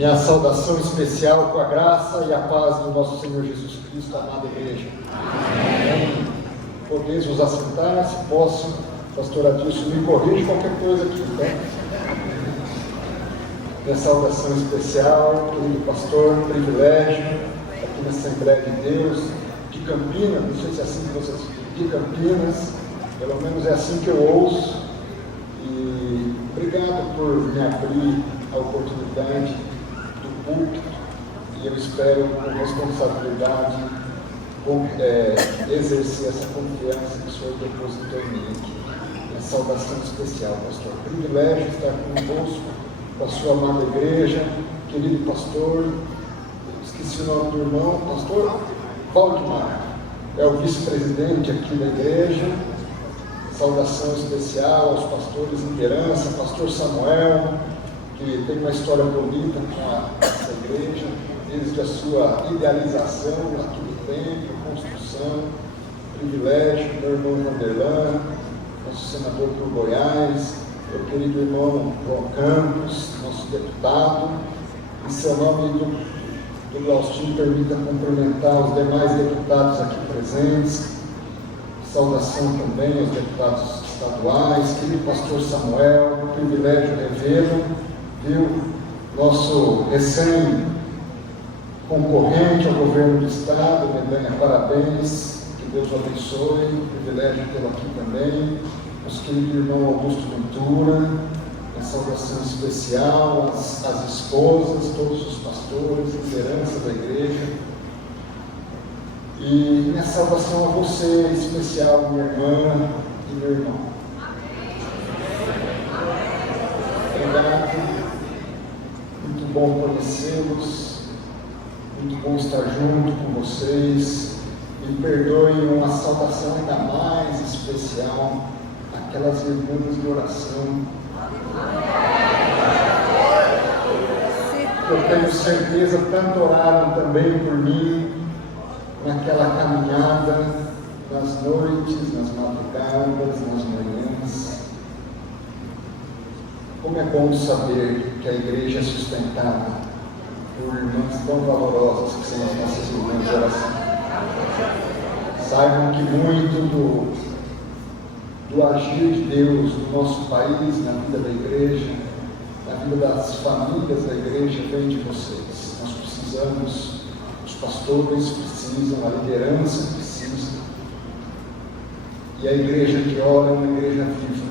Minha saudação especial com a graça e a paz do nosso Senhor Jesus Cristo, amada igreja. Amém. Podeis vos assentar, se posso, pastor Adilson, me corrige qualquer coisa aqui, tá? Minha saudação especial, querido pastor, um privilégio, aqui na Assembleia de Deus, de Campinas, não sei se é assim que vocês dizem, de Campinas, pelo menos é assim que eu ouço, e obrigado por me abrir a oportunidade do púlpito, e eu espero com responsabilidade exercer essa confiança que o Senhor depositou em mim aqui. Minha saudação especial, pastor. Privilégio estar convosco, com a sua amada igreja, querido pastor, esqueci o nome do irmão, pastor Valdemar, é o vice-presidente aqui da igreja. Saudação especial aos pastores em liderança, pastor Samuel, que tem uma história bonita com essa igreja, desde a sua idealização aqui do templo, construção, privilégio, meu irmão Vanderlan, nosso senador por Goiás, meu querido irmão João Campos, nosso deputado, em seu nome do Glaustinho, permita cumprimentar os demais deputados aqui presentes, saudação também aos deputados estaduais, querido pastor Samuel, privilégio revê-lo, viu? Nosso recém-concorrente ao governo do estado, Mendanha, parabéns, que Deus o abençoe, privilégio tê-lo aqui também, nosso querido irmão Augusto Ventura, uma saudação especial às esposas, todos os pastores, liderança da igreja, e minha saudação a você, especial, minha irmã e meu irmão. Obrigado, muito bom conhecê-los, muito bom estar junto com vocês. Me perdoem uma saudação ainda mais especial àquelas irmãs de oração. Eu tenho certeza, tanto oraram também por mim, naquela caminhada, nas noites, nas madrugadas, nas manhãs. Como é bom saber que a igreja é sustentada por irmãs tão valorosas que são as nossas irmãs de oração. Saibam que muito do agir de Deus no nosso país, na vida da igreja, na vida das famílias da igreja, vem de vocês. Nós precisamos, os pastores precisam, a liderança precisa, e a igreja que ora é uma igreja viva,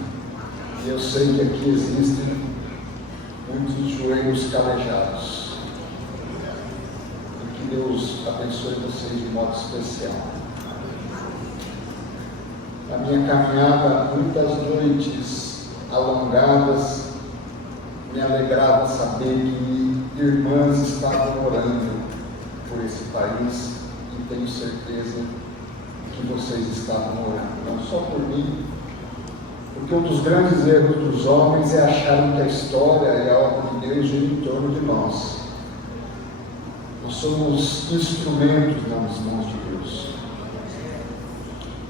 e eu sei que aqui existem muitos joelhos calejados, e que Deus abençoe vocês de modo especial. Na minha caminhada, muitas noites alongadas, me alegrava saber que irmãs estavam orando por esse país, e tenho certeza que vocês estavam orando, não só por mim, porque um dos grandes erros dos homens é acharem que a história e a obra de Deus gira em torno de nós. Nós somos instrumentos nas mãos de Deus.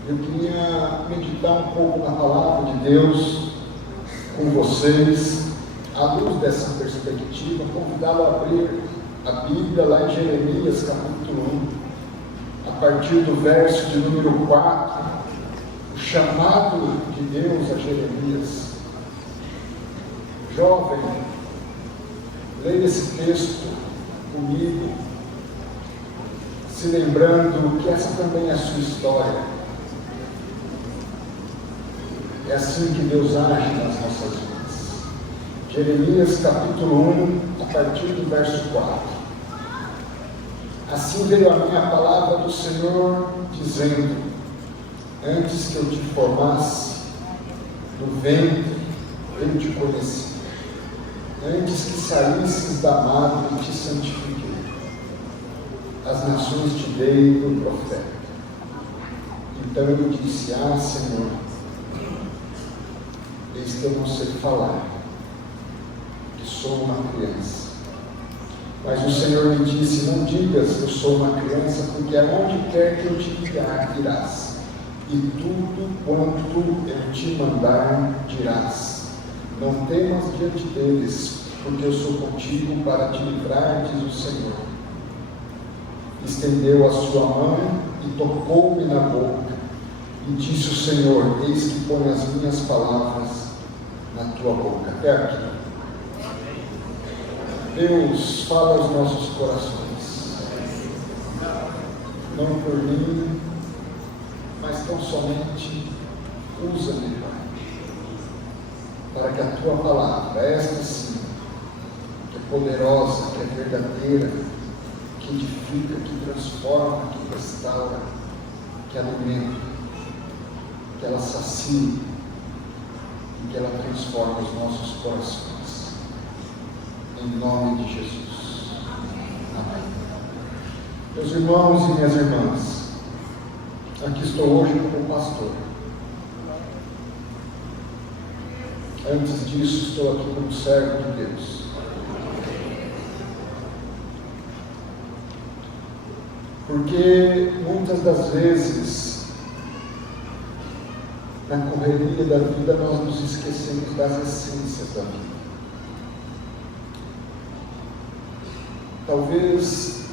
Eu queria meditar um pouco na palavra de Deus com vocês, à luz dessa perspectiva, convidá-lo a abrir a Bíblia lá em Jeremias capítulo 1, a partir do verso de número 4, o chamado de Deus a Jeremias. Jovem, leia esse texto comigo, se lembrando que essa também é a sua história. É assim que Deus age nas nossas vidas. Jeremias capítulo 1, a partir do verso 4. Assim veio a minha palavra do Senhor, dizendo: antes que eu te formasse no ventre, eu te conheci. Antes que saísses da madre, te santifiquei. As nações te dei por profeta. Então eu disse: ah, Senhor, eis que eu não sei falar, que sou uma criança. Mas o Senhor me disse: não digas eu sou uma criança, porque aonde quer que eu te guiar, irás, e tudo quanto eu te mandar, dirás. Não temas diante deles, porque eu sou contigo para te livrar, diz o Senhor. Estendeu a sua mão e tocou-me na boca, e disse o Senhor: eis que põe as minhas palavras na tua boca. Até aqui. Deus, fala aos nossos corações, não por mim, mas tão somente usa-me, Pai, para que a tua palavra, esta sim, que é poderosa, que é verdadeira, que edifica, que transforma, que restaura, que alimenta, que ela sacie e que ela transforme os nossos corações. Em nome de Jesus. Amém. Meus irmãos e minhas irmãs, aqui estou hoje como pastor. Antes disso, estou aqui como servo de Deus. Porque muitas das vezes, na correria da vida, nós nos esquecemos das essências da vida. Talvez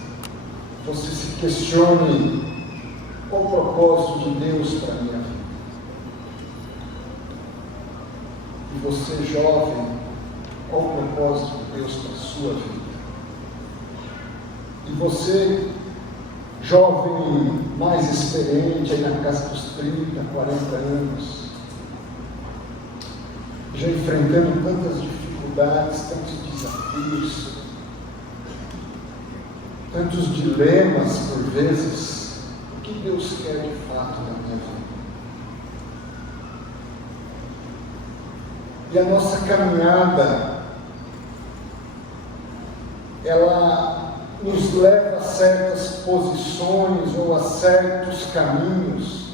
você se questione qual o propósito de Deus para a minha vida. E você, jovem, qual o propósito de Deus para a sua vida? E você, jovem mais experiente, aí na casa dos 30, 40 anos, já enfrentando tantas dificuldades, tantos desafios, tantos dilemas por vezes, o que Deus quer de fato na minha vida? E a nossa caminhada, ela nos leva a certas posições ou a certos caminhos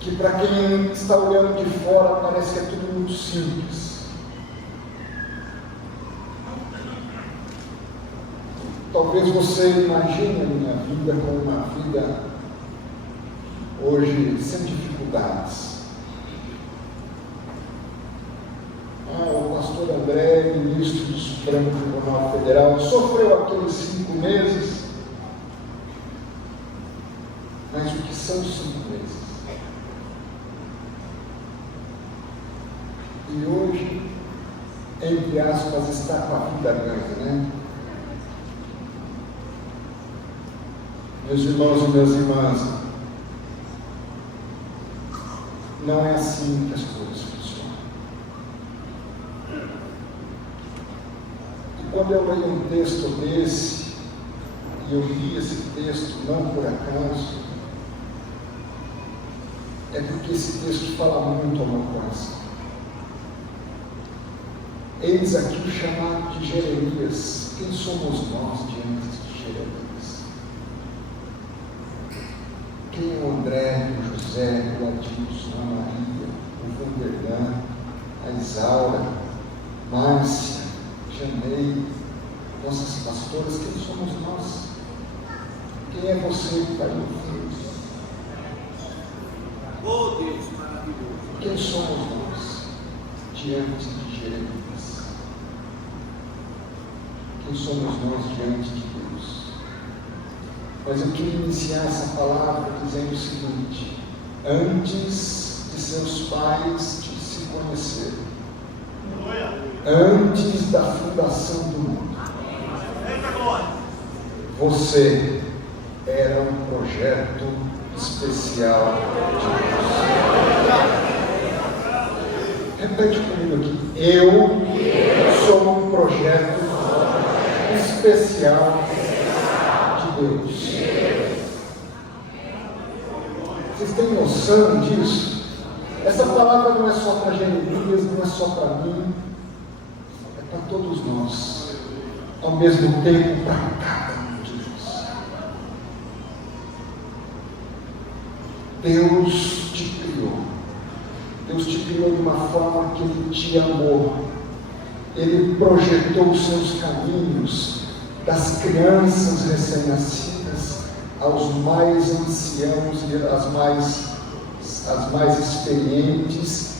que, para quem está olhando de fora, parece que é tudo muito simples. Talvez você imagine a minha vida como uma vida hoje sem dificuldades. O pastor André, ministro do Supremo Tribunal Federal, sofreu aqueles 5 meses, mas o que são 5 meses? E hoje, entre aspas, está com a vida ganha, né? Meus irmãos e minhas irmãs, não é assim que as coisas funcionam. E quando eu leio um texto desse, e eu li esse texto não por acaso, é porque esse texto fala muito ao meu coração. Eis aqui o chamado de Jeremias. Quem somos nós diante de Jeremias? Quem é o André, o José, o Adilson, a Maria, o Vanderlan, a Isaura, Márcia, Janei, nossas pastoras? Quem somos nós? Quem é você que está no filho? Oh Deus maravilhoso! Quem somos nós diante de Jeremias? Quem somos nós diante de Deus? Mas eu queria iniciar essa palavra dizendo o seguinte: antes de seus pais te se conhecerem, antes da fundação do mundo, você era um projeto especial de Deus. Repete comigo aqui: eu sou um projeto especial de Deus. Vocês têm noção disso? Essa palavra não é só para Jeremias, não é só para mim, é para todos nós, ao mesmo tempo para cada um de nós. Deus te criou. Deus te criou de uma forma que Ele te amou. Ele projetou os seus caminhos das crianças recém-nascidas aos mais anciãos e as mais experientes,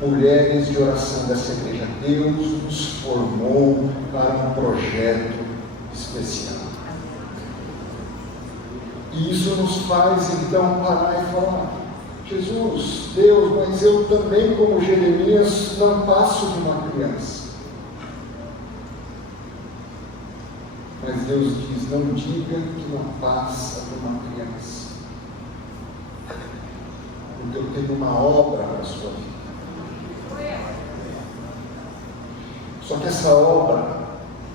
mulheres de oração dessa igreja. Deus nos formou para um projeto especial. E isso nos faz então parar e falar: Jesus, Deus, mas eu também, como Jeremias, não passo de uma criança. Mas Deus diz: não diga que não passa de uma criança, porque eu tenho uma obra para a sua vida. Só que essa obra,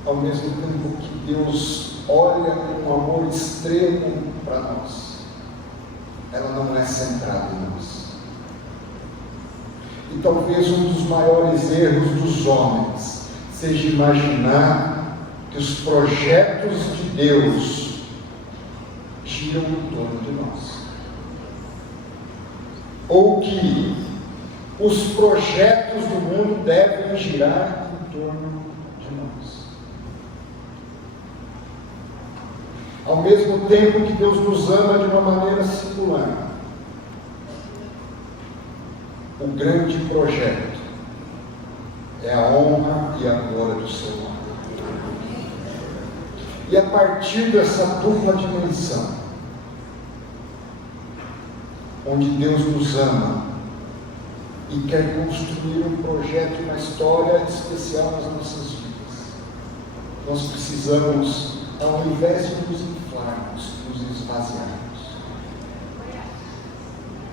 ao mesmo tempo que Deus olha com um amor extremo para nós, ela não é centrada em nós. E talvez um dos maiores erros dos homens seja imaginar que os projetos de Deus giram em torno de nós, ou que os projetos do mundo devem girar em torno de nós. Ao mesmo tempo que Deus nos ama de uma maneira singular, o grande projeto é a honra e a glória do seu nome. E a partir dessa dupla dimensão, onde Deus nos ama e quer construir um projeto, uma história especial nas nossas vidas, nós precisamos, ao invés de nos inflarmos, nos esvaziarmos.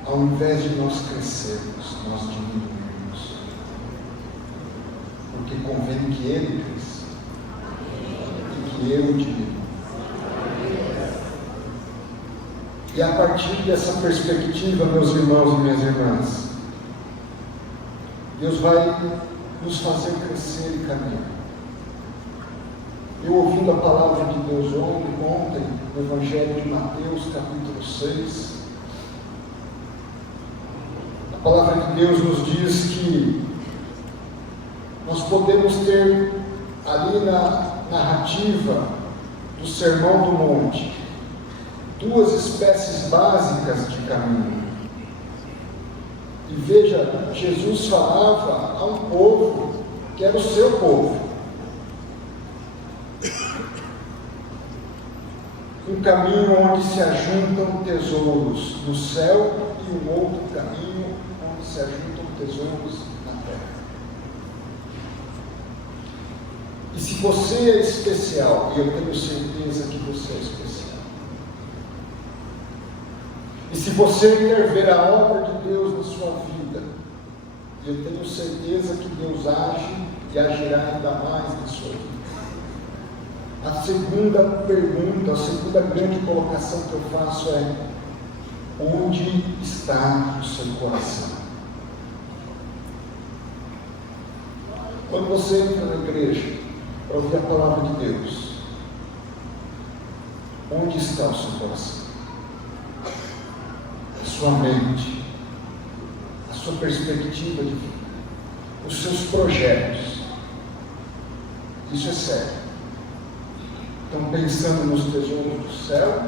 Ao invés de nós crescermos, nós diminuirmos. Porque convém que Ele cresça e que eu diminua. E a partir dessa perspectiva, meus irmãos e minhas irmãs, Deus vai nos fazer crescer e caminhar. Eu ouvindo a palavra de Deus ontem, no Evangelho de Mateus, capítulo 6, a palavra de Deus nos diz que nós podemos ter ali na narrativa do Sermão do Monte duas espécies básicas de caminho. E veja, Jesus falava a um povo que era o seu povo. Um caminho onde se ajuntam tesouros no céu e um outro caminho onde se ajuntam tesouros na terra. E se você é especial, e eu tenho certeza que você é especial, e se você quer ver a obra de Deus na sua vida, e eu tenho certeza que Deus age e agirá ainda mais na sua vida. A segunda pergunta, a segunda grande colocação que eu faço é: onde está o seu coração? Quando você entra na igreja para ouvir a palavra de Deus, onde está o seu coração? A sua mente, a sua perspectiva de vida, os seus projetos. Isso é sério. Estão pensando nos tesouros do céu,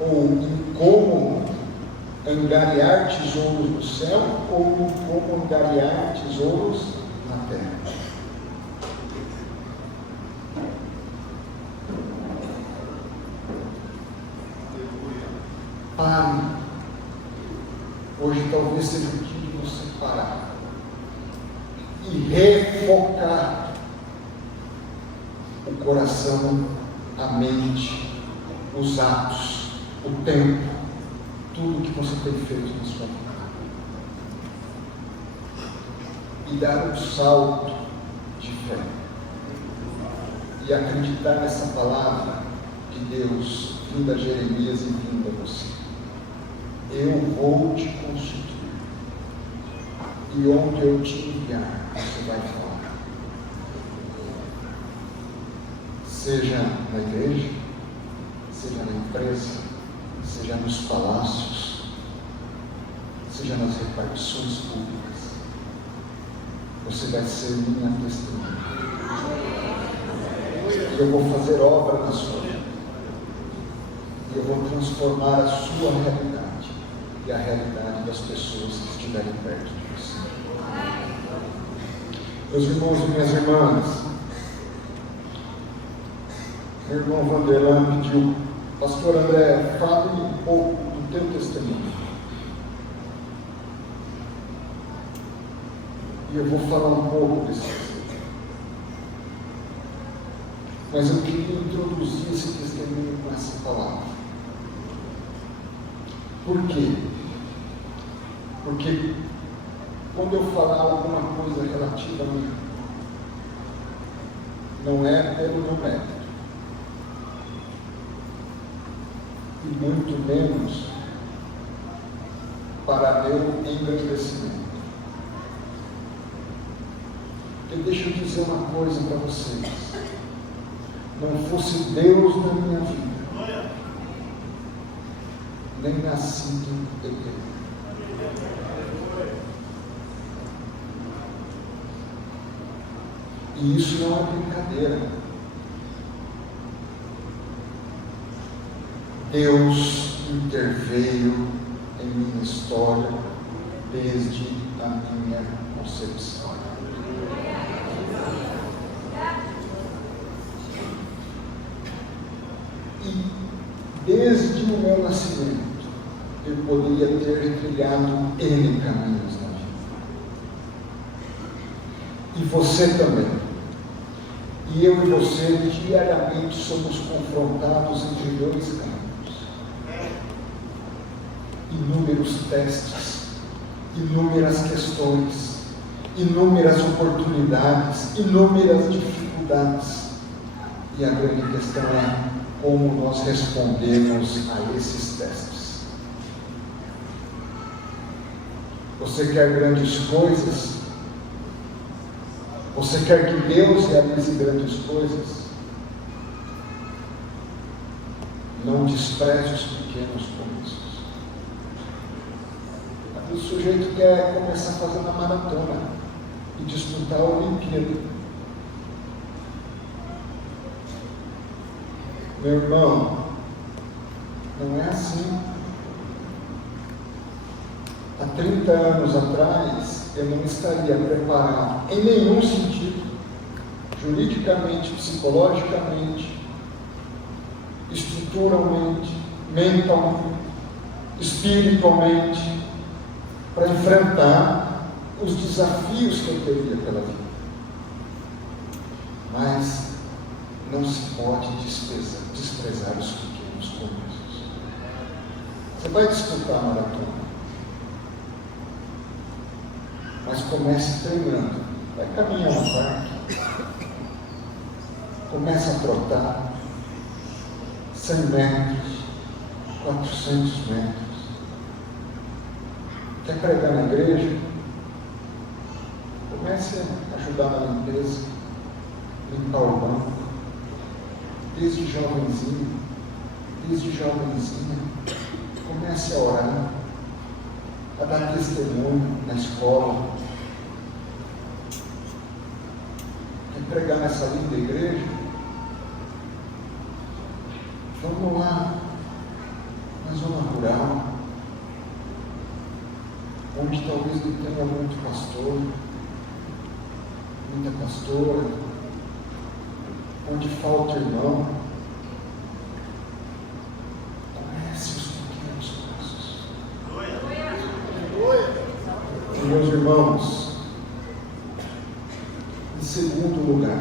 ou em como angariar tesouros no céu, ou em como angariar tesouros na terra? Pare. Hoje talvez seja o dia de você parar e refocar o coração, a mente, os atos, o tempo, tudo que você tem feito na sua vida. E dar um salto de fé. E acreditar nessa palavra de Deus, vinda a Jeremias e vinda a você. Eu vou te constituir. E onde eu te enviar, você vai falar. Seja na igreja, seja na empresa, seja nos palácios, seja nas repartições públicas, você vai ser minha testemunha. E eu vou fazer obra na sua vida. E eu vou transformar a sua realidade e a realidade das pessoas que estiverem perto de você. Meus irmãos e minhas irmãs, meu irmão Vanderlan pediu, pastor André, fale um pouco do teu testemunho. E eu vou falar um pouco desse testemunho. Mas eu queria introduzir esse testemunho com essa palavra. Por quê? Porque quando eu falar alguma coisa relativa a mim, não é pelo meu mérito, e muito menos para meu engrandecimento. Porque deixa eu dizer uma coisa para vocês: não fosse Deus na minha vida, nem nascido eu teria. E isso não é brincadeira. Deus interveio em minha história desde a minha concepção. E desde o meu nascimento, eu poderia ter trilhado N caminhos na vida. E você também. E eu e você diariamente somos confrontados entre dois caminhos. Inúmeros testes, inúmeras questões, inúmeras oportunidades, inúmeras dificuldades. E a grande questão é como nós respondemos a esses testes. Você quer grandes coisas? Você quer que Deus realize grandes coisas? Não despreze os pequenos começos. O sujeito quer começar fazendo a maratona e disputar a Olimpíada. Meu irmão, não é assim. Há 30 anos atrás, eu não estaria preparado em nenhum sentido, juridicamente, psicologicamente, estruturalmente, mentalmente, espiritualmente, para enfrentar os desafios que eu teria pela vida. Mas não se pode desprezar os pequenos começos. Você vai disputar a maratona, mas comece treinando. Vai caminhar no parque, comece a trotar 100 metros, 400 metros. Quer pregar na igreja? Comece a ajudar na limpeza, limpar o banco, desde jovenzinho, desde jovenzinha. Comece a orar, a dar testemunho na escola. Quer pregar nessa linda igreja? Vamos lá, na zona rural, onde talvez não tenha muito pastor, muita pastora, onde falta irmão. Comece os pequenos passos. Meus irmãos, em segundo lugar,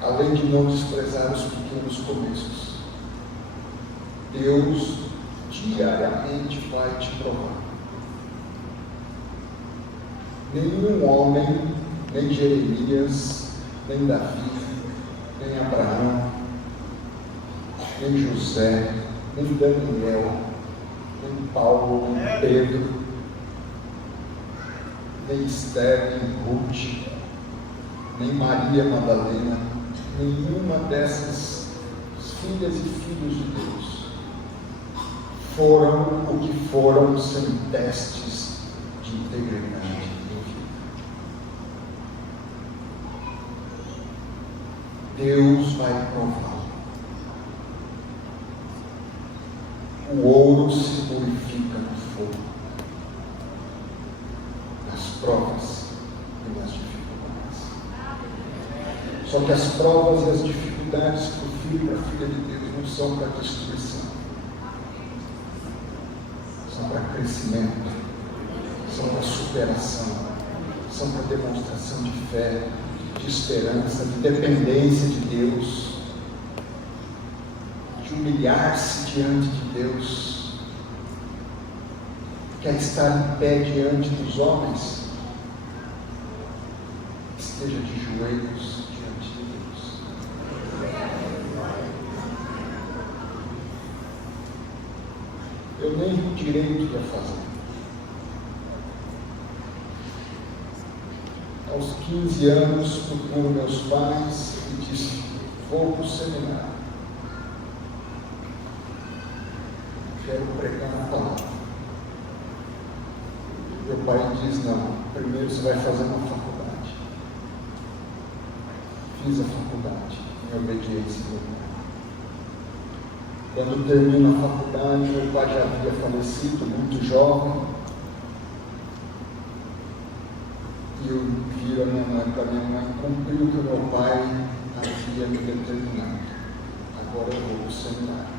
além de não desprezar os pequenos começos, Deus diariamente vai te provar. Nenhum homem, nem Jeremias, nem Davi, nem Abraão, nem José, nem Daniel, nem Paulo, nem Pedro, nem Esther, nem Ruth, nem Maria Madalena, nenhuma dessas filhas e filhos de Deus foram o que foram sem testes de integridade em vida. Deus vai provar. O ouro se purifica no fogo, nas provas e nas dificuldades. Só que as provas e as dificuldades para o filho e para a filha de Deus não são para destruição, são para crescimento, são para superação, são para demonstração de fé, de esperança, de dependência de Deus, de humilhar-se diante de Deus. Quer estar em pé diante dos homens? Esteja de joelhos diante de Deus. Eu nem o direito ia fazer. Aos 15 anos, procuro meus pais e disse: vou para o seminário. Quero pregar a palavra. Meu pai diz: não, primeiro você vai fazer uma faculdade. Fiz a faculdade, em obediência ao meu pai. Quando termino a faculdade, meu pai já havia falecido, muito jovem. E eu viro para minha mãe, cumprir o que meu pai havia me determinado. Agora eu vou para o seminário.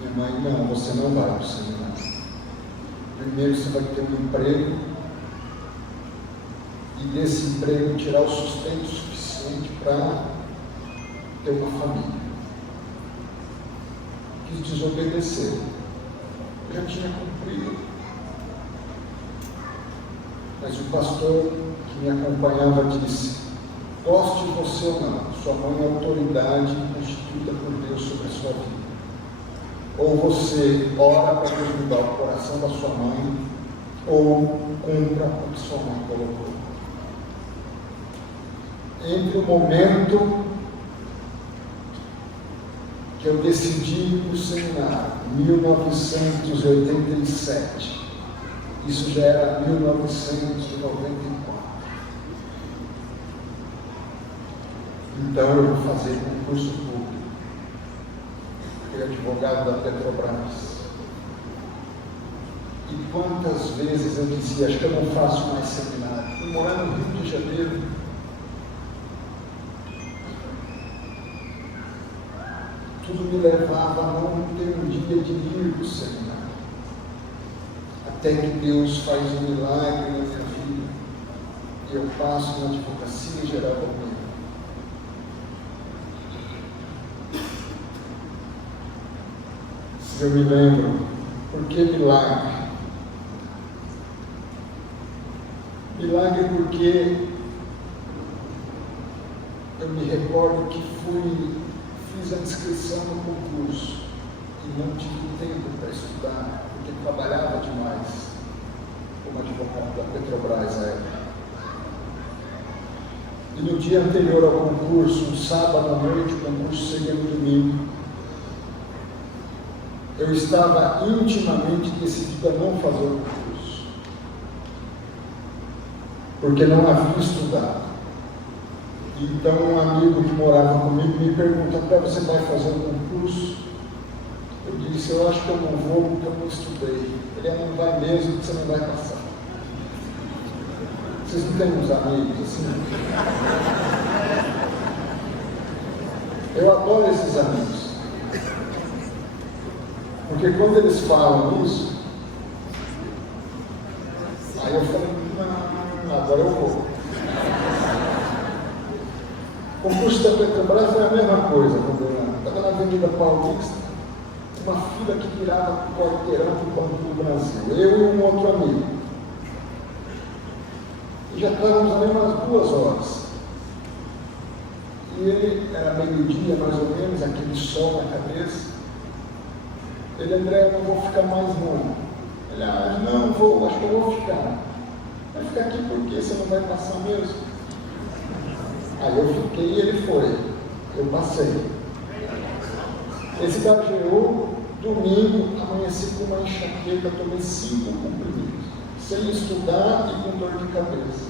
Minha mãe: não, você não vai para o seminário. Primeiro você vai ter um emprego, e desse emprego tirar o sustento suficiente para ter uma família. Quis desobedecer. Eu já tinha cumprido. Mas o pastor que me acompanhava disse: goste você ou não, sua mãe é autoridade constituída por Deus sobre a sua vida. Ou você ora para Deus mudar o coração da sua mãe, ou cumpra o que sua mãe colocou. Entre o momento que eu decidi ir para o seminário, 1987, isso já era 1994. Então eu vou fazer concurso público. Fui advogado da Petrobras. E quantas vezes eu dizia: acho que eu não faço mais seminário. Fui morar no Rio de Janeiro. Tudo me levava a não ter um dia de ir para o seminário. Até que Deus faz um milagre na minha vida e eu passo na Advocacia Geral da União. Eu me lembro, por que milagre? Milagre porque eu me recordo que fiz a inscrição no concurso e não tive tempo para estudar, porque trabalhava demais como advogado da Petrobras à época. E no dia anterior ao concurso, um sábado à noite, o concurso seria no domingo. Eu estava intimamente decidido a não fazer o concurso, porque não havia estudado. Então um amigo que morava comigo me pergunta: até você vai fazer o concurso? Eu disse: eu acho que eu não vou porque eu não estudei. Ele: não vai mesmo, porque você não vai passar. Vocês não têm uns amigos assim? Eu adoro esses amigos. Porque quando eles falam isso, aí eu falei: não, agora eu vou. O concurso da Petrobras foi a mesma coisa. Quando eu estava na Avenida Paulista, uma fila que virava para o quarteirão do Banco do Brasil. Eu e um outro amigo. E já estávamos ali umas 2 horas. E ele, era meio-dia mais ou menos, aquele sol na cabeça. Ele: André, eu não vou ficar mais não. Ele: não vou, acho que eu vou ficar. Vai ficar aqui porque você não vai passar mesmo? Aí eu fiquei e ele foi. Eu passei. Esse gagueou, domingo, amanheci com uma enxaqueca, tomei 5 comprimidos, sem estudar e com dor de cabeça.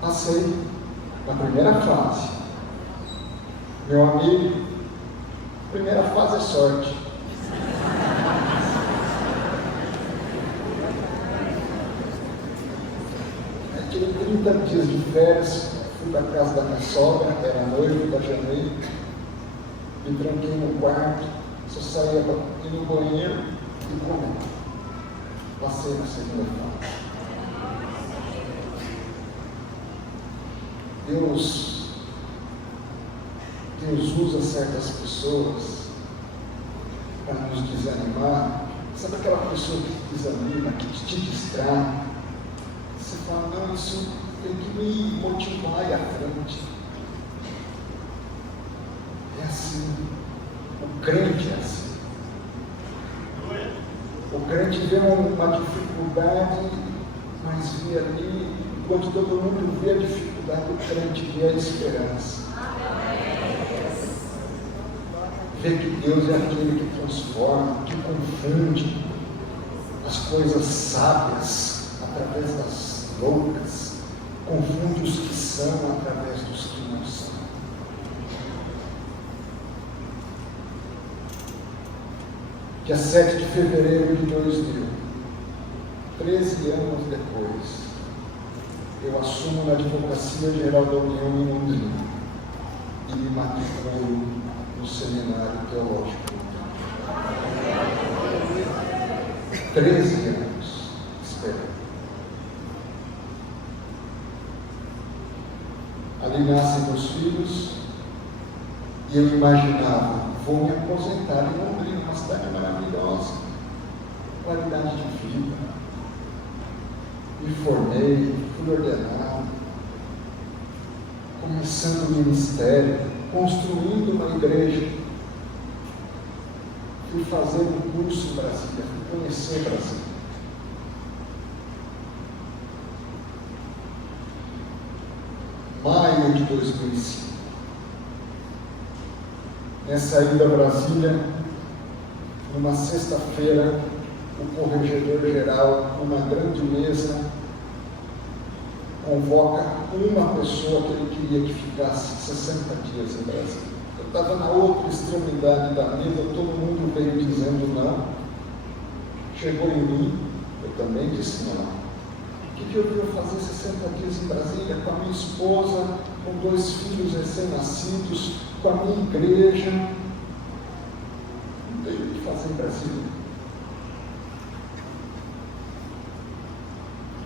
Passei na primeira fase. Meu amigo, primeira fase é sorte. tirei 30 dias de férias, fui para a casa da minha sogra, era noiva da Janeiro, me tranquei no quarto, só saía para ir no banheiro e comer. Passei na segunda fase. Deus usa certas pessoas para nos desanimar. Sabe aquela pessoa que te desanima, que te distrai? Você fala, não, isso tem que me motivar a ir à frente. É assim. O crente é assim. O crente vê uma dificuldade, mas vê ali, enquanto todo mundo vê a dificuldade, o crente vê a esperança. Vê que Deus é aquele que transforma, que confunde as coisas sábias através das loucas, confunde os que são através dos que não são. Dia 7 de fevereiro de 2000, 13 anos depois, eu assumo na Advocacia Geral da União em Londrina e me matriculo no Seminário Teológico. 13 anos esperando. Ali nascem meus filhos e eu imaginava, vou me aposentar em Londrina, uma cidade maravilhosa, qualidade de vida. Me formei, fui ordenado, começando o ministério, construindo uma igreja. Fui fazer um curso em Brasília, fui conhecer Brasília. Maio de 2005. Nessa ida a Brasília, numa sexta-feira, o corregedor-geral, numa grande mesa, convoca uma pessoa que ele queria que ficasse 60 dias em Brasília. Eu estava na outra extremidade da mesa, todo mundo veio dizendo não. Chegou em mim, eu também disse não. O que eu ia fazer 60 dias em Brasília com a minha esposa, com 2 filhos recém-nascidos, com a minha igreja? Não tenho o que fazer em Brasília.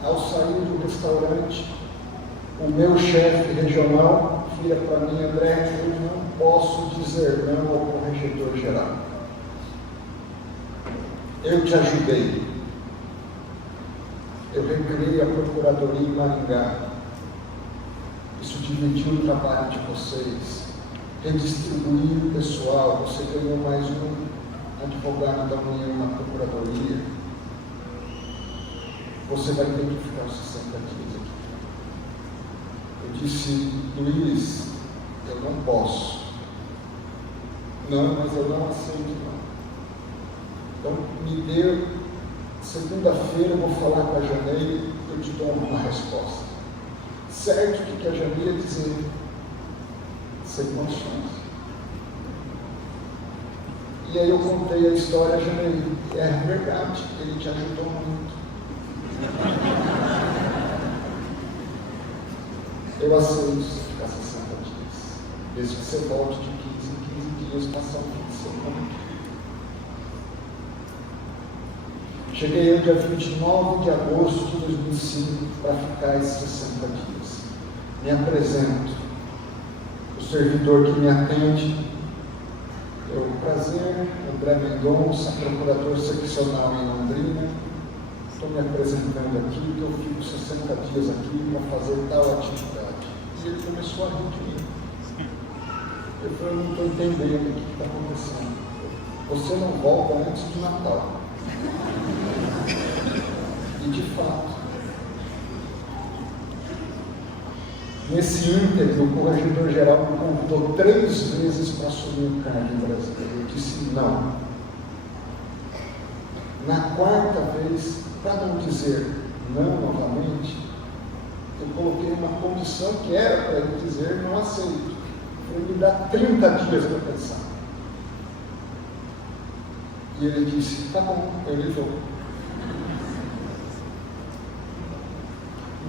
Ao sair do restaurante, o meu chefe regional vira para mim, André, eu não posso dizer não ao corregedor geral. Eu te ajudei. Eu recriei a procuradoria em Maringá. Isso dividiu o trabalho de vocês, redistribuiu o pessoal, você ganhou mais um advogado da União na procuradoria. Você vai ter que ficar os 60 dias aqui. Eu disse, Luiz, eu não posso. Não, mas eu não aceito não. Então, me dê, segunda-feira eu vou falar com a Janeiro, eu te dou uma resposta. Certo que a Janeiro ia dizer, sem condições. E aí eu contei a história, a Janeiro, é verdade, ele te ajudou muito. Eu aceito ficar 60 dias. Desde que você volte de 15 em 15 dias, passar um fim de semana. Cheguei no dia 29 de agosto de 2005 para ficar esses 60 dias. Me apresento. O servidor que me atende, prazer, André Mendonça, procurador seccional em Londrina. Estou me apresentando aqui, que eu fico 60 dias aqui para fazer tal atividade. E ele começou a rir de mim. Eu falei, eu não estou entendendo o que está acontecendo. Você não volta antes de Natal. E de fato, nesse íntegro, o corregedor-geral me convidou 3 vezes para assumir o cargo em Brasília. Eu disse não. Na 4ª vez, para não dizer não novamente, eu coloquei uma condição que era para ele dizer não aceito. Ele me dá 30 dias para pensar. E ele disse, tá bom, eu lhe dou.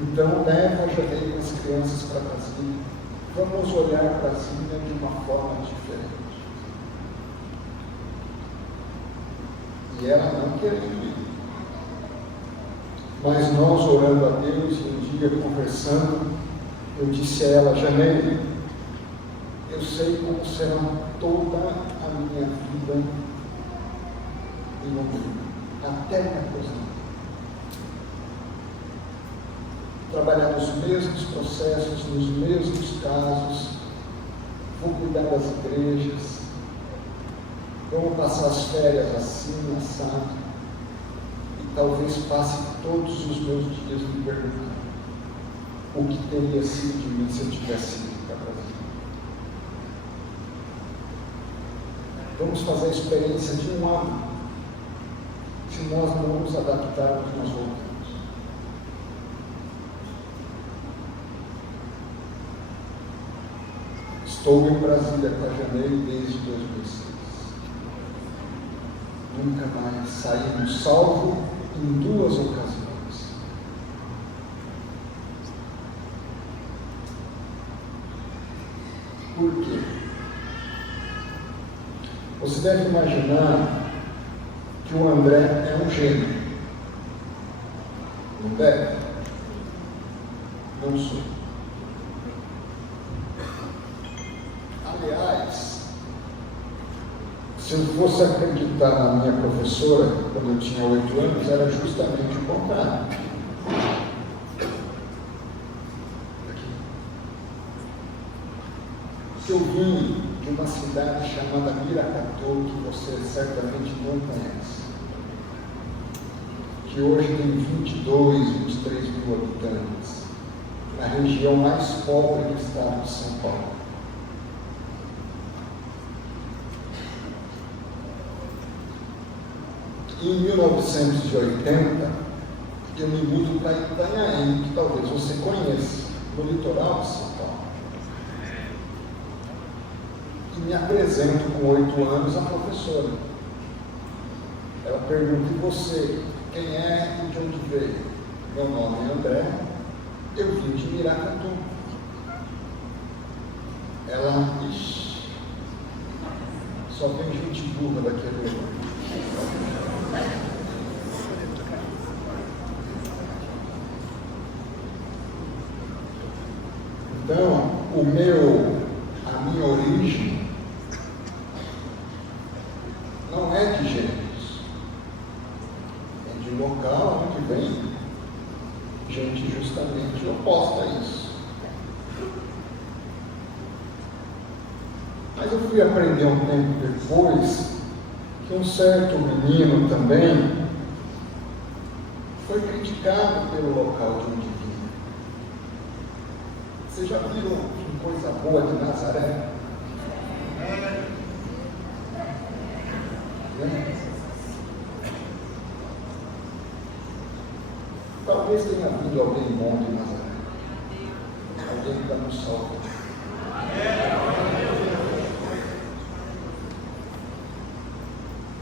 Então, leva a Janeiro as crianças para Brasília. Vamos olhar Brasília de uma forma diferente. E ela não querendo ir. Mas nós orando a Deus, e um dia conversando, eu disse a ela: Janeiro, eu sei como será toda a minha vida em Londrina, até me aposentar. Trabalhar nos mesmos processos, nos mesmos casos, vou cuidar das igrejas, vamos passar as férias assim, assado, e talvez passe todos os meus dias me perguntando o que teria sido de mim se eu tivesse ido para Brasília. Vamos fazer a experiência de um ano. Se nós não nos adaptarmos, nós voltamos. Estou em Brasília com a Janeiro desde 2006. Nunca mais saímos, salvo em 2 ocasiões. Por quê? Você deve imaginar que o André é um gênio. Não deve? Não sou. Aliás, se eu fosse acreditar na minha professora, quando eu tinha 8 anos, era justamente o contrário. Se eu vim de uma cidade chamada Miracatu, que você certamente não conhece, que hoje tem 22, 23 mil habitantes, na região mais pobre do estado de São Paulo. Em 1980, eu me mudo para Itanhaém, que talvez você conheça, no litoral de São Paulo. E me apresento com 8 anos à professora. Ela pergunta: e você, quem é e de onde veio? Meu nome é André, eu vim de Miracatu. Ela: ixi, só vem gente burra daquele lugar. Então, a minha origem não é de gêneros, é de um local onde vem gente justamente oposta a isso. Mas eu fui aprender um tempo depois que um certo menino também foi criticado pelo local de onde vinha. Vocês já viram que coisa boa de Nazaré? Talvez tenha vindo alguém bom de Nazaré. Alguém que dá um salto.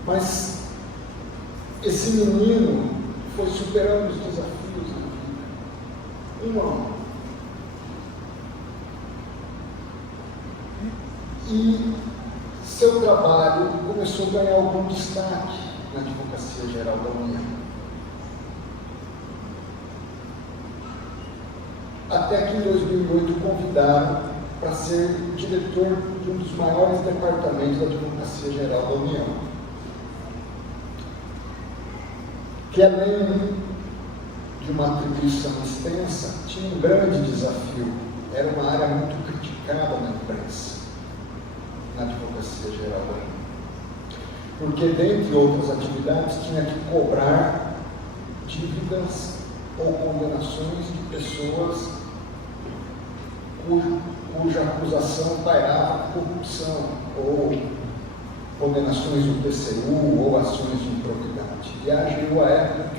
Mas esse menino foi superando os desafios da vida, um a um. E seu trabalho começou a ganhar algum destaque na Advocacia Geral da União. Até que em 2008 o convidaram para ser diretor de um dos maiores departamentos da Advocacia Geral da União, que além de uma atribuição extensa, tinha um grande desafio. Era uma área muito criticada na imprensa, na Advocacia Geral da União, porque, dentre outras atividades, tinha que cobrar dívidas ou condenações de pessoas cuja acusação pairava corrupção, ou condenações do TCU, ou ações de improbidade. E a AGU, à época,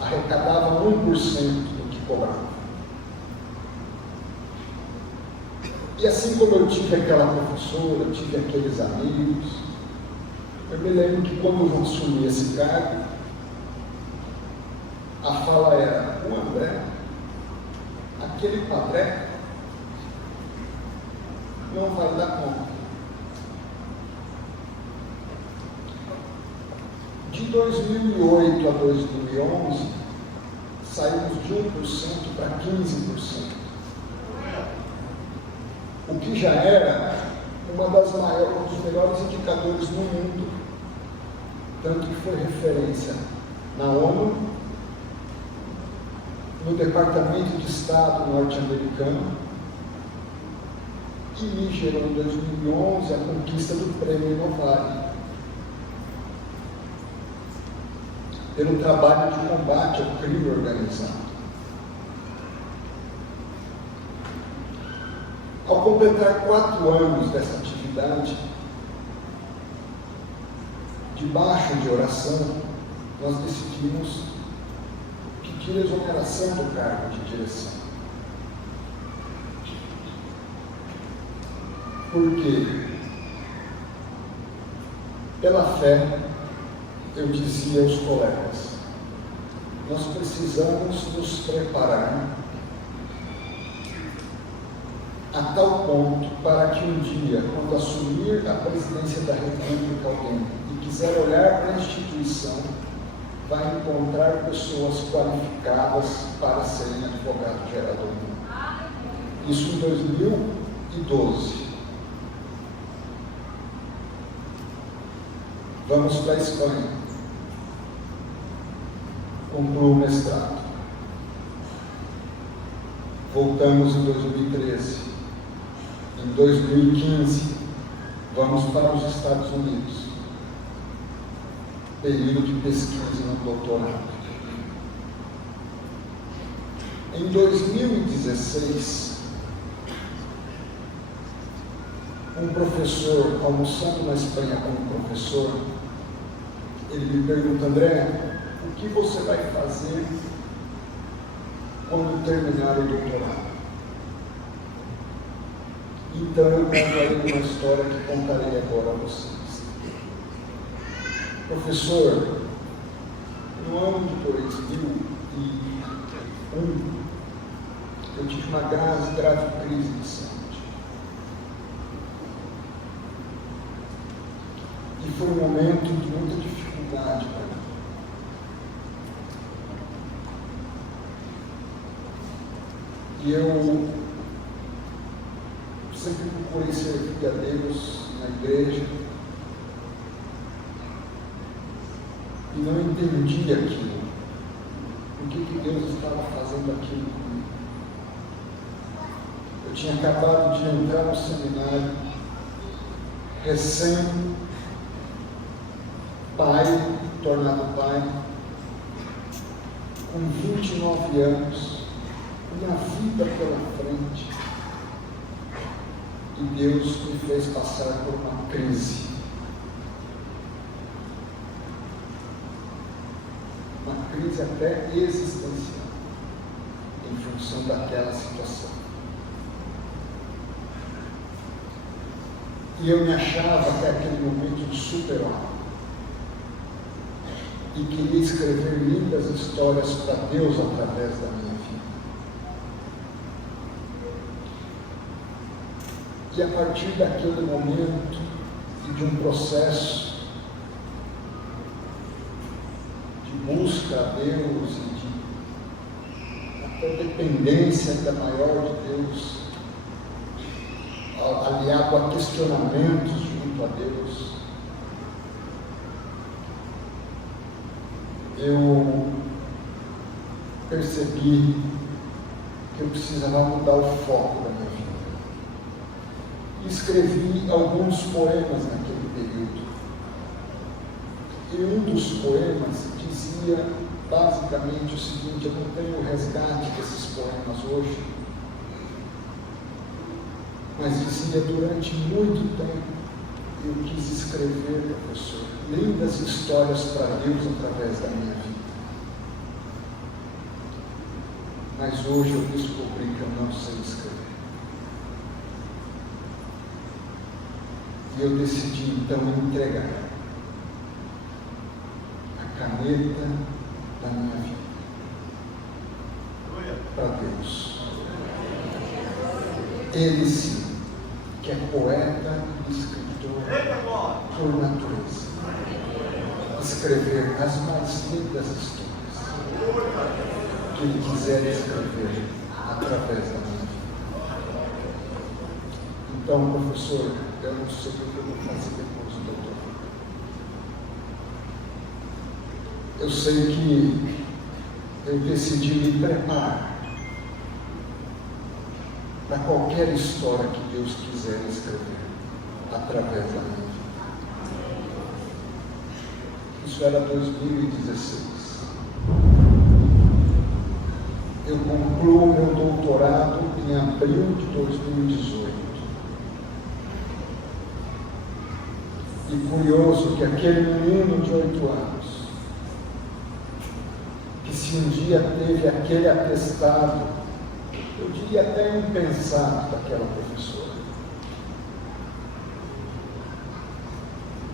arrecadava 1% do que cobrava. E assim como eu tive aquela professora, eu tive aqueles amigos, eu me lembro que quando eu assumi esse cargo, a fala era: o André aquele padré não vai dar conta. De 2008 a 2011, saímos de 1% para 15%. O que já era um dos melhores indicadores no mundo, tanto que foi referência na ONU, no Departamento de Estado norte-americano, e me gerou em 2011 a conquista do Prêmio Inovare, pelo trabalho de combate ao crime organizado. Ao completar 4 anos dessa atividade, debaixo de oração, nós decidimos pedir exoneração do cargo de direção. Por quê? Pela fé, eu dizia aos colegas, nós precisamos nos preparar a tal ponto para que um dia, quando assumir a presidência da República alguém e quiser olhar para a instituição, vai encontrar pessoas qualificadas para serem advogado-geral do mundo. Isso em 2012. Vamos para a Espanha. Concluo o mestrado. Voltamos em 2013. Em 2015, vamos para os Estados Unidos. Período de pesquisa no doutorado. Em 2016, um professor, almoçando na Espanha com um professor, ele me pergunta, André, o que você vai fazer quando terminar o doutorado? Então eu contarei uma história que contarei agora a vocês. Professor, no ano de 2001, eu tive uma grave crise de saúde. E foi um momento de muita dificuldade para mim. E eu sempre procurei servir a Deus na igreja e não entendi aquilo. O que Deus estava fazendo aquilo comigo? Eu tinha acabado de entrar no seminário, pai, tornado pai, com 29 anos, minha vida pela frente. E Deus me fez passar por uma crise. Uma crise até existencial, em função daquela situação. E eu me achava até aquele momento um super-homem. E queria escrever lindas histórias para Deus através da minha vida. E a partir daquele momento e de um processo de busca a Deus e de até dependência ainda maior de Deus, aliado a questionamentos junto a Deus, eu percebi que eu precisava mudar o foco da minha vida. E escrevi alguns poemas naquele período. E um dos poemas dizia basicamente o seguinte, eu não tenho o resgate desses poemas hoje, mas dizia, durante muito tempo eu quis escrever, professor, lindas histórias para Deus através da minha vida. Mas hoje eu descobri que eu não sei escrever. E eu decidi então entregar a caneta da minha vida para Deus. Ele sim, que é poeta e escritor por natureza, escrever as mais lindas histórias que ele quiser escrever através da minha vida. Então, professor, eu não sei o que eu vou fazer depois do doutorado. Eu sei que eu decidi me preparar para qualquer história que Deus quiser escrever através da minha vida. Isso era 2016. Eu concluo meu doutorado em abril de 2018. E curioso que aquele menino de 8 anos, que se um dia teve aquele atestado, eu diria até impensado daquela professora,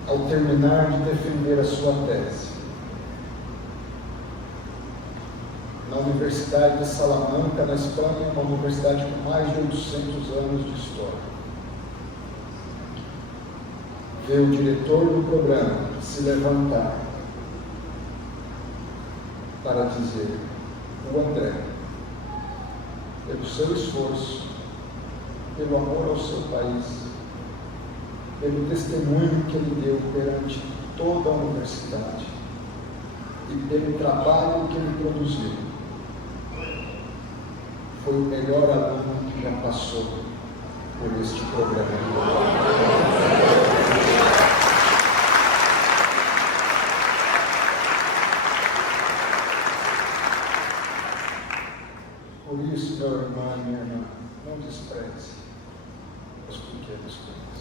ao terminar de defender a sua tese, na Universidade de Salamanca, na Espanha, uma universidade com mais de 800 anos de história, ver o diretor do programa se levantar para dizer: o André, pelo seu esforço, pelo amor ao seu país, pelo testemunho que ele deu perante toda a universidade e pelo trabalho que ele produziu, foi o melhor aluno que já passou por este programa. Por isso, meu irmão e minha irmã, não despreze os pequenos coisas.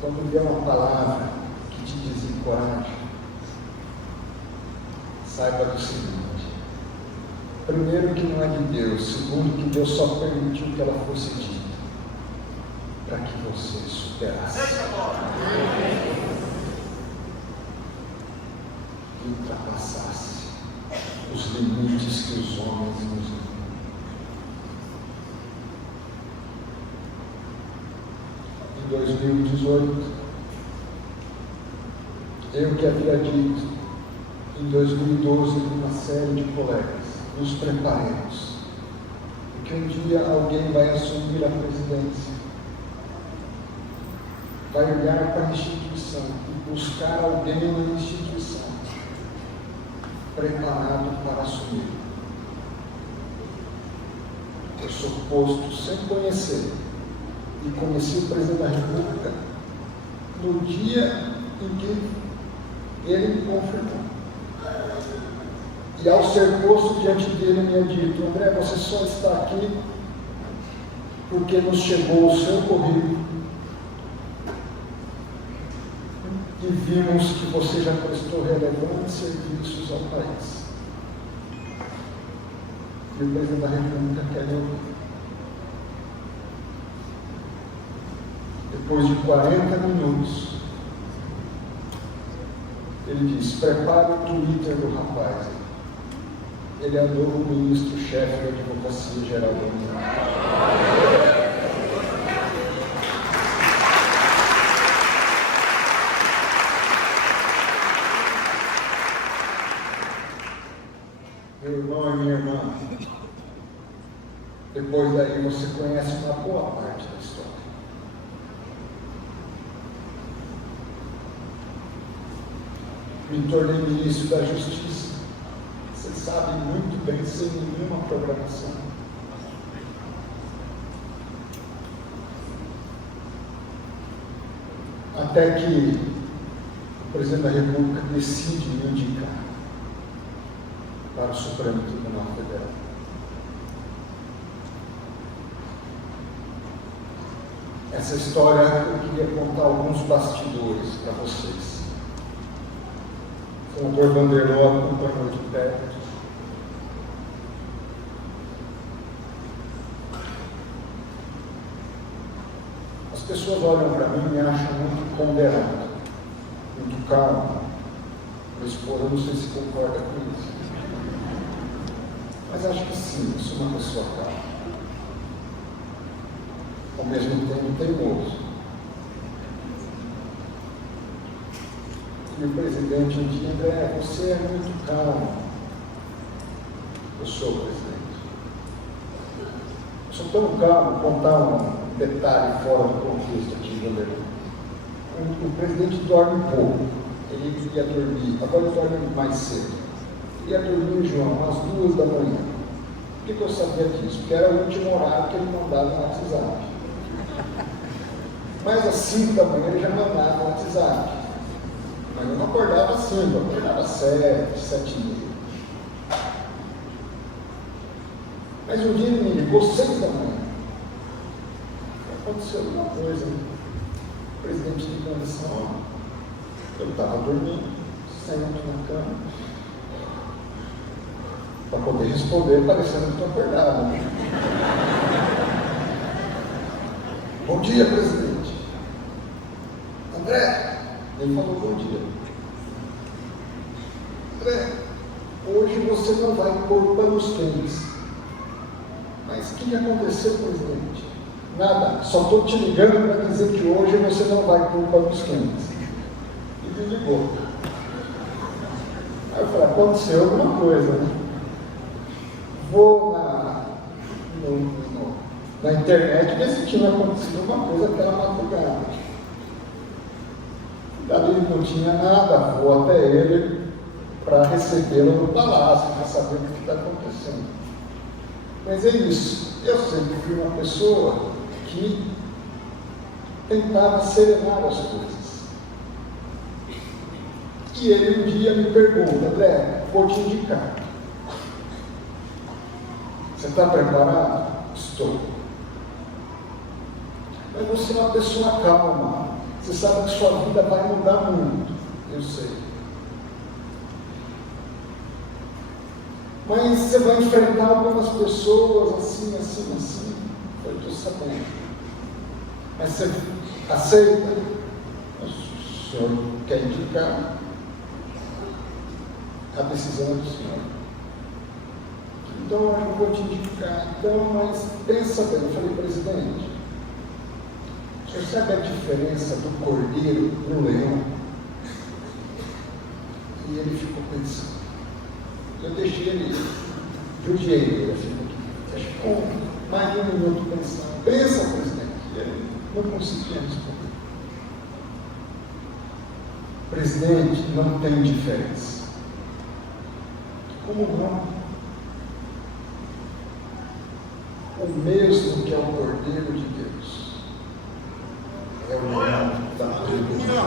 Quando vier uma palavra que te desencoraja, saiba do seguinte: primeiro, que não é de Deus; segundo, que Deus só permitiu que ela fosse dita para que você superasse e ultrapassasse os limites que os homens nos dão. Em 2018, eu que havia dito em 2012 com uma série de colegas: nos preparemos, porque um dia alguém vai assumir a presidência, vai olhar para a instituição e buscar alguém na instituição preparado para assumir. Eu sou posto sem conhecer, e conheci o presidente da República no dia em que ele me confirmou. E ao ser posto diante dele, me é dito: André, você só está aqui porque nos chegou o seu currículo e vimos que você já prestou relevantes serviços ao país. E o presidente da República quer me ouvir. Depois de 40 minutos, ele disse: prepare o Twitter do rapaz. Ele é o novo ministro-chefe da Advocacia Geral da União. Meu irmão e minha irmã, depois daí você conhece uma boa parte da história. Me tornei ministro da Justiça, vocês sabem muito bem, sem nenhuma programação. Até que o presidente da República decide me indicar para o Supremo Tribunal Federal. Essa história eu queria contar alguns bastidores para vocês. O senador Vanderló acompanhou de perto. As pessoas olham para mim e me acham muito ponderado, muito calmo. Minha esposa, não sei se concorda com isso, mas acho que sim, eu sou uma pessoa calma. ao mesmo tempo teimoso. E o presidente um dia, André, você é muito calmo. Eu sou o presidente. Eu sou tão calmo, contar um detalhe fora do contexto aqui, Vanderlei. O presidente dorme pouco. Ele ia dormir, agora ele dorme mais cedo. Ele ia dormir, João, às 2 da manhã. Por que eu sabia disso? Porque era o último horário que ele mandava no WhatsApp. Mas às 5 da manhã ele já mandava no WhatsApp. Mas eu não acordava 5, eu acordava 7, 7 e meia. Mas um dia ele me ligou 6 da manhã. Aconteceu alguma coisa. O presidente de condição, eu estava dormindo, saindo na cama, para poder responder, parecendo que estou acordado. Né? Bom dia, presidente. André, ele falou bom dia. André, hoje você não vai pôr panos quentes. Mas o que aconteceu, presidente? Nada, só estou te ligando para dizer que hoje você não vai pôr panos quentes. E desligou. Aí eu falei, aconteceu alguma coisa, né? Vou na internet ver se tinha acontecido alguma coisa aquela madrugada. Dali não tinha nada, vou até ele para recebê-lo no palácio, para saber o que está acontecendo. Mas é isso, eu sempre fui uma pessoa que tentava serenar as coisas. E ele um dia me pergunta, André, vou te indicar. Você está preparado? Estou. Mas você é uma pessoa calma. Você sabe que sua vida vai mudar muito. Eu sei. Mas você vai enfrentar algumas pessoas assim. Eu estou sabendo. Mas você aceita? O senhor quer indicar? A decisão é do senhor. Então, eu vou te indicar. Então, mas pensa bem. Eu falei, presidente, o senhor sabe a diferença do cordeiro no leão? E ele ficou pensando. Eu deixei ele, judiei ele, acho que mais de 1 minuto pensando. Pensa, presidente. E ele não conseguia responder. Presidente, não tem diferença. Como não? O mesmo que é o Cordeiro de Deus é o leão da tribo de Judá.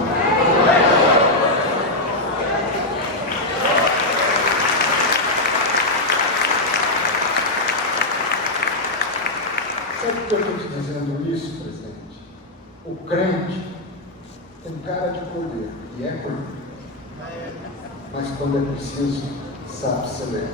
Sabe por que eu estou te dizendo isso, presidente? O crente tem cara de cordeiro, e é cordeiro. Mas quando é preciso, sabe ser leão.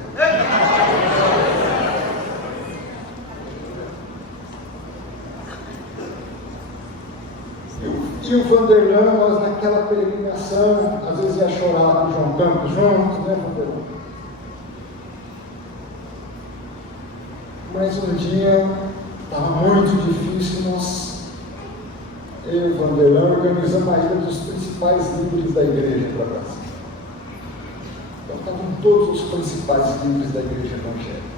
E o Vanderlei, nós naquela peregrinação, às vezes ia chorar com o João Campos juntos, né, Vanderlei? Mas um dia, estava muito difícil, eu e o Vanderlei organizamos a ida dos principais líderes da igreja para Brasília. Então estavam todos os principais líderes da igreja evangélica.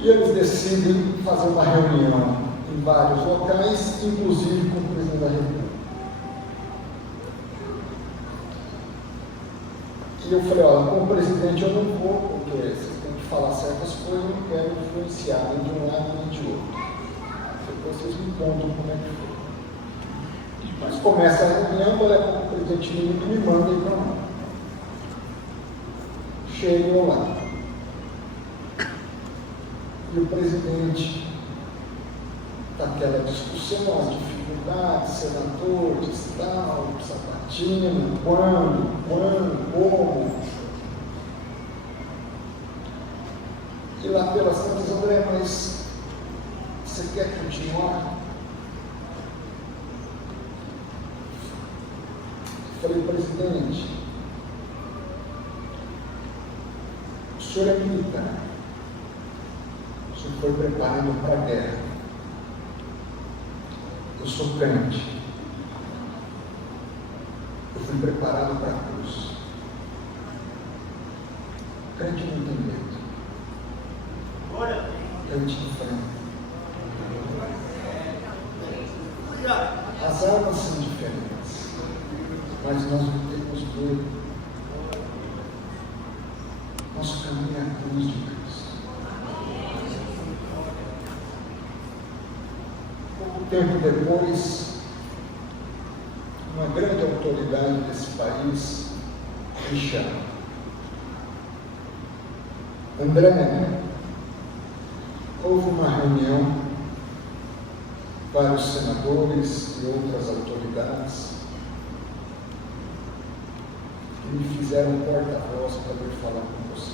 E eles decidem fazer uma reunião em vários locais, inclusive com o presidente da República. E eu falei, olha, com o presidente eu não vou, porque vocês têm que falar certas coisas, eu não quero influenciar nem de um lado nem de outro. Depois vocês me contam como é que foi. Mas começa a reunião, eu levo o presidente e me manda ir para lá. Chego lá. E o presidente, daquela discussão, as dificuldades, senadores, tal, Sabatino, quando, como. E lá pelas tantas, André, mas você quer continuar? Eu falei, presidente, o senhor é militar, o senhor foi preparado para a guerra. Eu sou crente. Eu fui preparado para a cruz. Crente não tem medo. Crente enfrenta. As armas são diferentes, mas nós não temos medo. Nosso caminho é a cruz de Cristo. Pouco tempo depois, uma grande autoridade desse país me chama. André, houve uma reunião, vários senadores e outras autoridades que me fizeram porta-voz para vir falar com você.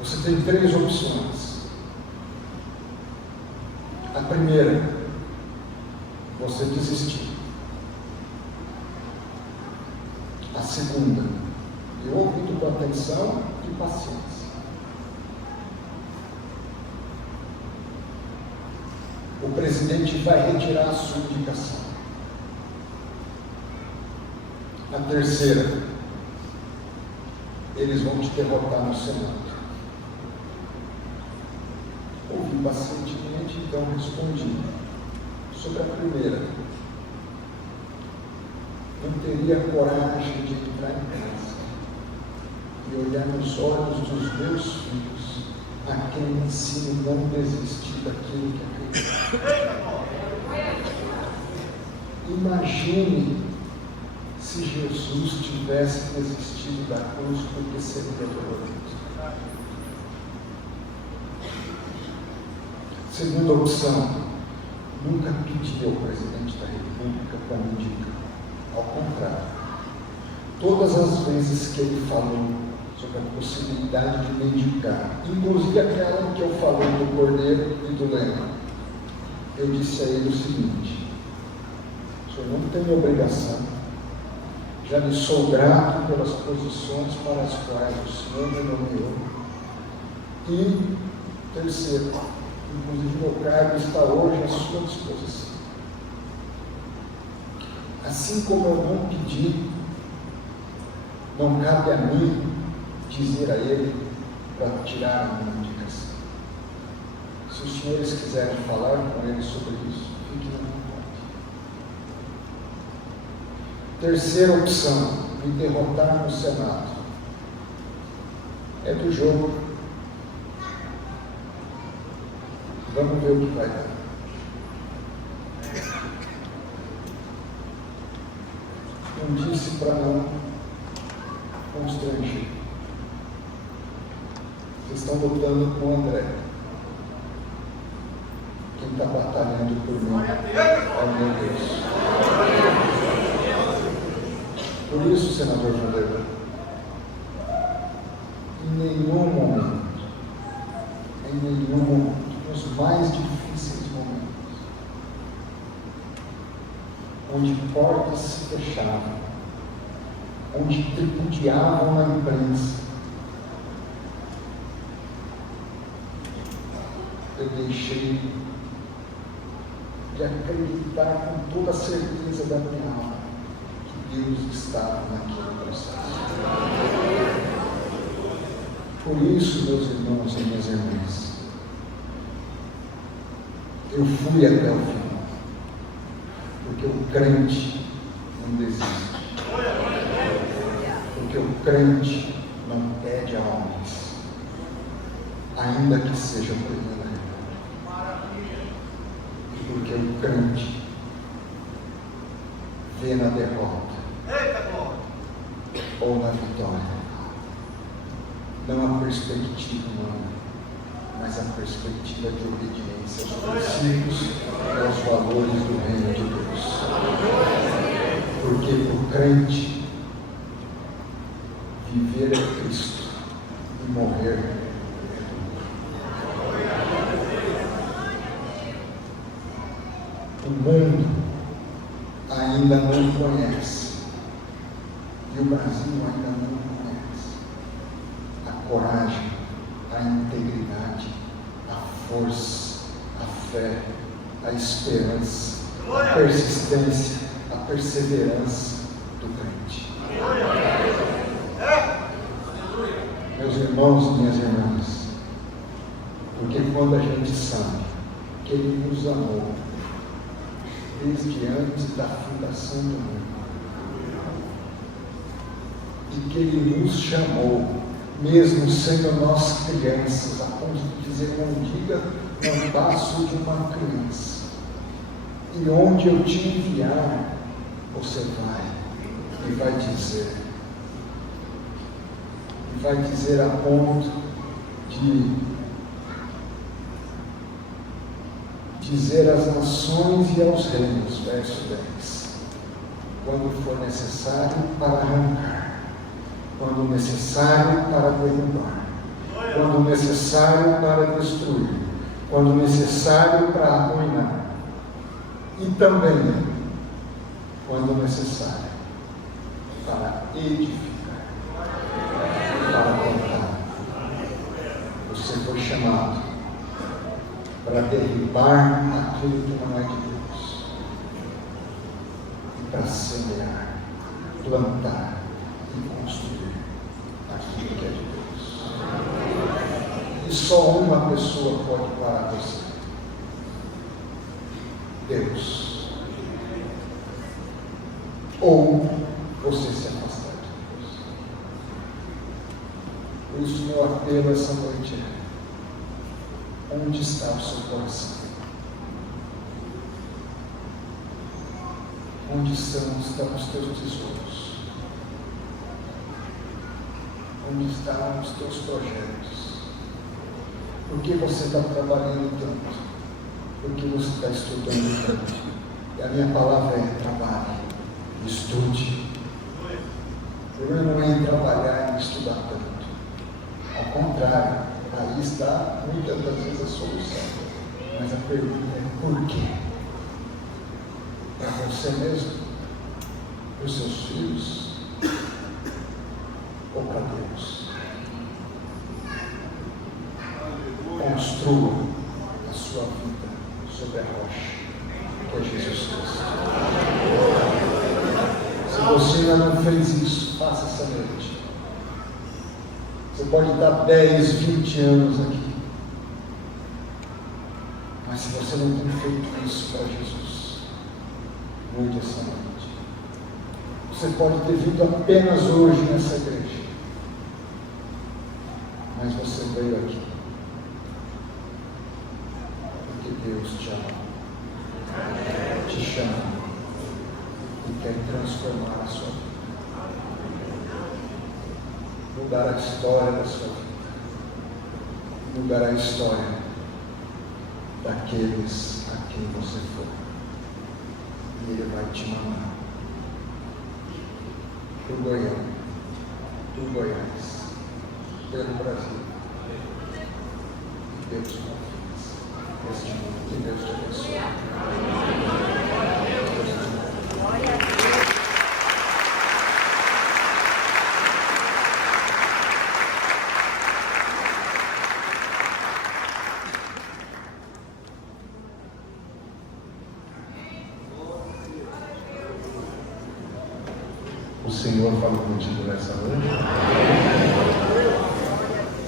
Você tem 3 opções. A primeira, você desistir. A segunda, eu ouvindo com atenção e paciência. O presidente vai retirar a sua indicação. A terceira, eles vão te derrotar no Senado. Ouvi pacientemente, então respondi. Sobre a primeira, não teria coragem de entrar em casa e olhar nos olhos dos meus filhos, a quem ensino não desistir daquilo que acredito. Imagine se Jesus tivesse desistido da cruz, porque seria doloroso. Segunda opção, nunca pedi ao presidente da República para me indicar. Ao contrário, todas as vezes que ele falou sobre a possibilidade de me indicar, inclusive aquela em que eu falei do Cordeiro e do Lema, eu disse a ele o seguinte: o senhor não tem obrigação, já lhe sou grato pelas posições para as quais o senhor me nomeou. E terceiro, inclusive meu cargo está hoje à sua disposição. Assim como eu não pedi, não cabe a mim dizer a ele para tirar a minha indicação. Se os senhores quiserem falar com ele sobre isso, fiquem à vontade. Terceira opção, me derrotar no Senado. É do jogo. Vamos ver o que vai dar. Não disse para não constranger. Vocês estão lutando com o André. Quem está batalhando por mim é o meu Deus. Por isso, senador Vanderlei, em nenhum momento, nos mais difíceis momentos, onde portas se fechavam, onde tripudiavam na imprensa, eu deixei de acreditar com toda a certeza da minha alma que Deus estava naquele processo. Por isso, meus irmãos e minhas irmãs, eu fui até o final, porque o crente não desiste, porque o crente não pede a homens, ainda que seja por milagre, e porque o crente vê na derrota ou na vitória não a perspectiva humana, mas a perspectiva de obediência aos princípios e aos valores do reino de Deus. Porque para o crente, viver é Cristo e morrer é lucro. O mundo ainda não conhece, e o Brasil ainda não conhece a coragem, a integridade, a força, a fé, a esperança, a persistência, a perseverança do crente. Meus irmãos e minhas irmãs, porque quando a gente sabe que Ele nos amou desde antes da fundação do mundo, e que Ele nos chamou, mesmo sendo nós crianças, a ponto de dizer: não diga, não passo de uma criança, e onde eu te enviar, você vai, e vai dizer a ponto de dizer às nações e aos reinos, verso 10, quando for necessário para arrancar, quando necessário para derrubar, quando necessário para destruir, quando necessário para arruinar, e também quando necessário para edificar, para plantar. Você foi chamado para derribar aquilo que não é de Deus, e para semear, plantar e construir aquilo que é de Deus. E só uma pessoa pode parar você: Deus. Ou você se afastar de Deus. Por isso, meu apelo essa noite é: onde está o seu coração? Onde estão os teus tesouros? Onde estão os teus projetos? Por que você está trabalhando tanto? Por que você está estudando tanto? E a minha palavra é: trabalhe, estude. O problema não é em trabalhar e estudar tanto. Ao contrário, aí está muitas das vezes a solução. Mas a pergunta é: por quê? Para você mesmo? Para os seus filhos? Ou para Deus? Construa a sua vida sobre a rocha, que é Jesus Cristo. Se você ainda não fez isso, faça essa noite. Você pode estar 10, 20 anos aqui, mas se você não tem feito isso para Jesus, mude essa noite. Você pode ter vindo apenas hoje nessa igreja, mas você veio aqui porque Deus te ama, te chama e quer transformar a sua vida, mudar a história da sua vida, mudar a história daqueles a quem você for, e Ele vai te mandar para o Goiânia, do Goiás, pelo Brasil. Que Deus confie neste mundo, que Deus te abençoe. O Senhor fala contigo nessa noite.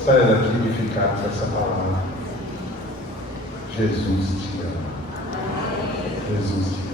Saia daqui edificado com essa palavra. Jesus te ama. Jesus te ama.